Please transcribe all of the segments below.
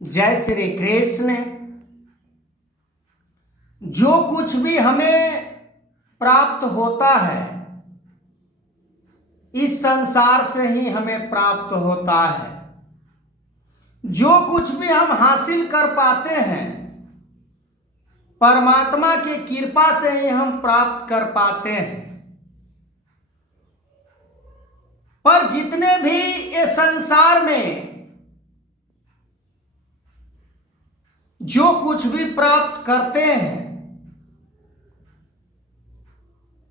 जय श्री कृष्ण। जो कुछ भी हमें प्राप्त होता है इस संसार से ही हमें प्राप्त होता है। जो कुछ भी हम हासिल कर पाते हैं परमात्मा की कृपा से ही हम प्राप्त कर पाते हैं। पर जितने भी ये संसार में जो कुछ भी प्राप्त करते हैं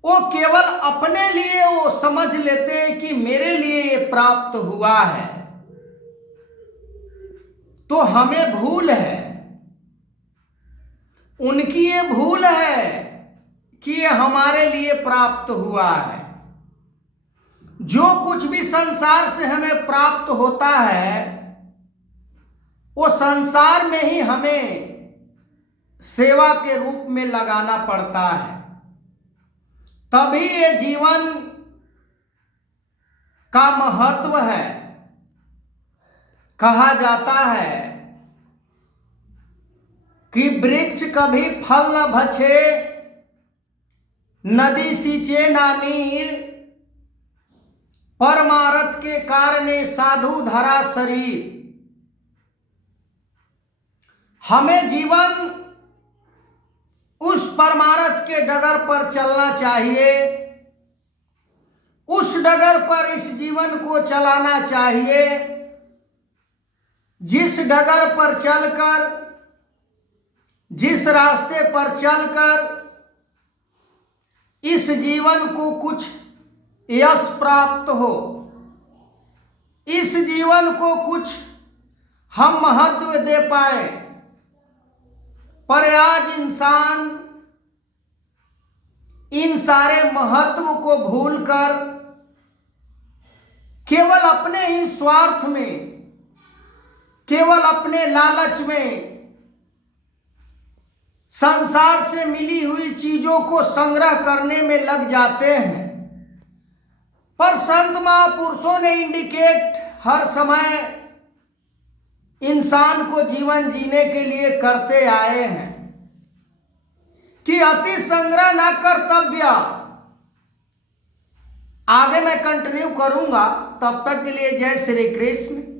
वो केवल अपने लिए वो समझ लेते हैं कि मेरे लिए ये प्राप्त हुआ है। तो हमें भूल है, उनकी ये भूल है कि ये हमारे लिए प्राप्त हुआ है। जो कुछ भी संसार से हमें प्राप्त होता है वो संसार में ही हमें सेवा के रूप में लगाना पड़ता है। तभी ये जीवन का महत्व है। कहा जाता है कि वृक्ष कभी फल न भछे, नदी सींचे ना नीर, परमारथ के कारणे साधु धरा शरीर। हमें जीवन उस परमारथ के डगर पर चलना चाहिए, उस डगर पर इस जीवन को चलाना चाहिए जिस डगर पर चलकर, जिस रास्ते पर चलकर इस जीवन को कुछ यश प्राप्त हो, इस जीवन को कुछ हम महत्व दे पाए। पर आज इंसान इन सारे महत्व को भूलकर केवल अपने ही स्वार्थ में, केवल अपने लालच में संसार से मिली हुई चीजों को संग्रह करने में लग जाते हैं। पर संत महापुरुषों ने इंडिकेट हर समय इंसान को जीवन जीने के लिए करते आए हैं कि अति संग्रह न कर्तव्य। आगे मैं कंटिन्यू करूंगा, तब तक के लिए जय श्री कृष्ण।